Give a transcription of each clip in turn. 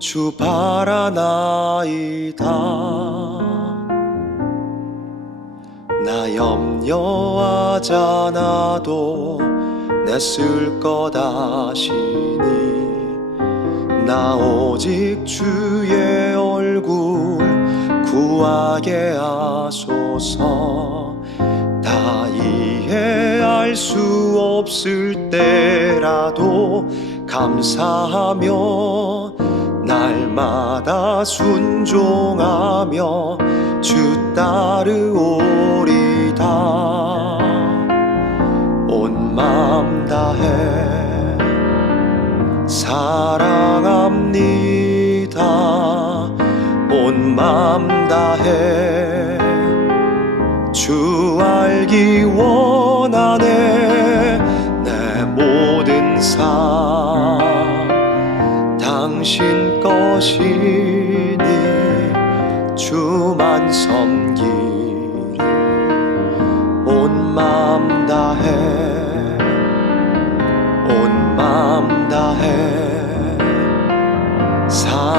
주 바라나이다. 나 염려하잖아도 내쓸것 아시니. 나 오직 주의 얼굴 구하게 하소서. 다 이해할 수 없을 때라도 감사하며 날마다 순종하며 주 따르오리다. 온 마음 다해. 사랑합니다. 온 마음 다해. 주 알기 원 것이니? 주만 섬기리. 온 마음 다해. 온 마음 다해. 사랑합니다.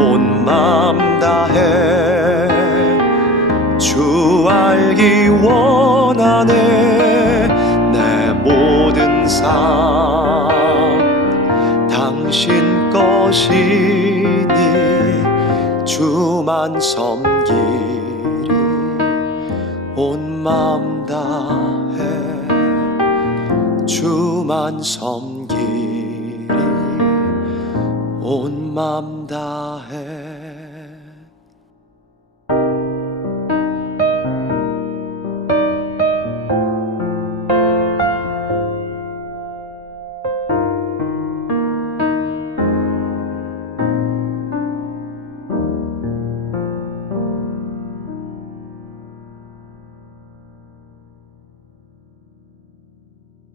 온 마음 다해. 주 알기 원하네. 내 모든 삶 것이니 주만 섬기리 온 마음 다해. 주만 섬기리 온 마음 다해